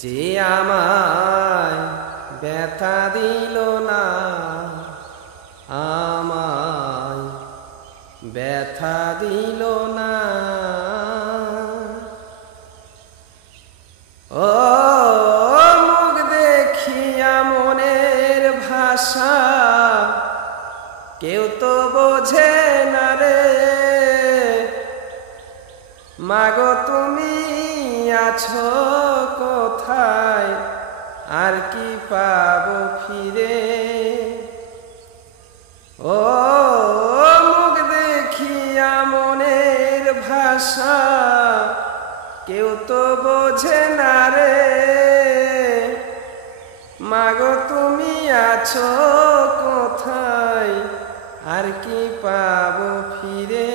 যে আমায় ব্যথা দিল না, আমায় ব্যথা দিল না। ও মুখ দেখিয়া মনের ভাষা কেউ তো বোঝে না রে। মাগো তুমি আছো কোথায়, আর কি পাবো ফিরে? ও মুখ দেখিয়া মনের ভাষা কেউ তো বোঝে না রে। মাগো তুমি আছো কোথায়, আর কি পাবো ফিরে?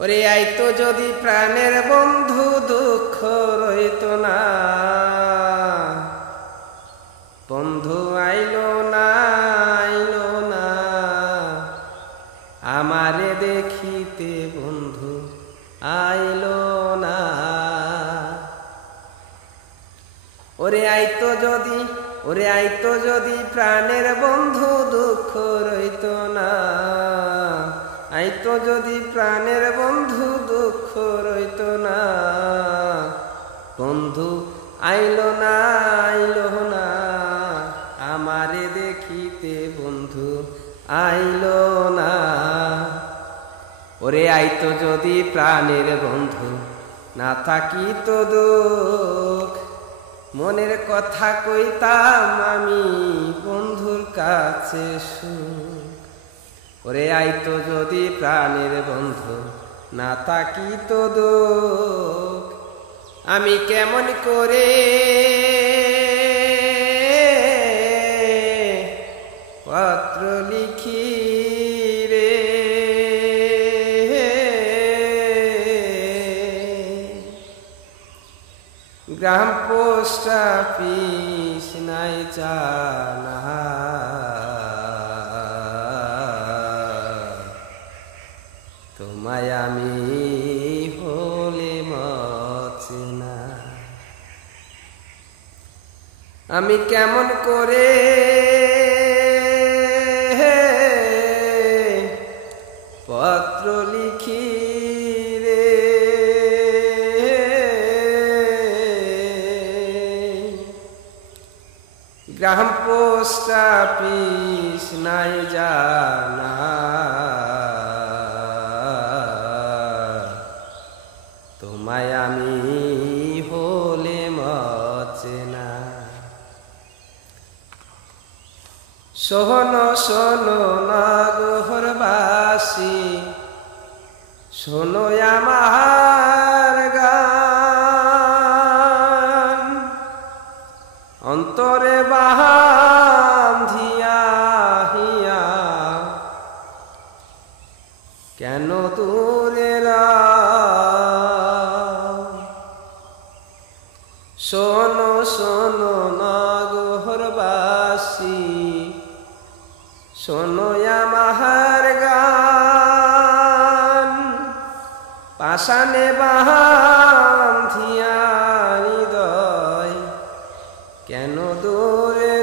ওরে আইতো যদি প্রাণের বন্ধু, দুঃখ রইতো না। বন্ধু আইলো না, আইলো না আমারে দেখিতে, বন্ধু আইলো না। ওরে আইতো যদি প্রাণের বন্ধু, দুঃখ রইতো না। আইতো যদি প্রাণের বন্ধু, দুঃখ রইতো না। বন্ধু আইলো না, আইলো না আমারে দেখিতে, বন্ধু আইলো না। ওরে আইতো যদি প্রাণের বন্ধু, না থাকিতো দুঃখ। মনের কথা কইতাম আমি বন্ধুর কাছে সুখ। ওরে আইতো যদি প্রাণের বন্ধু, না থাকিতো দুঃখ। আমি কেমন করে পত্র লিখি রে, গ্রাম পোস্ট অফিস নাই জানা। তোমায় আমি হলে মচেনা। আমি কেমন করে পত্র লিখি রে, গ্রাম পোস্ট অফিস নাই জানা। তোমায় আমি হলে মচেনা। শোনো শোনো নগরবাসী, শোনো আমার গান। অন্তরে বাঁধিয়া হিয়া কেন দূরে শোনো শোনো নগরবাসী, শোনো আমার গান। পাষাণে বাঁধিয়া হৃদয় কেন দূরে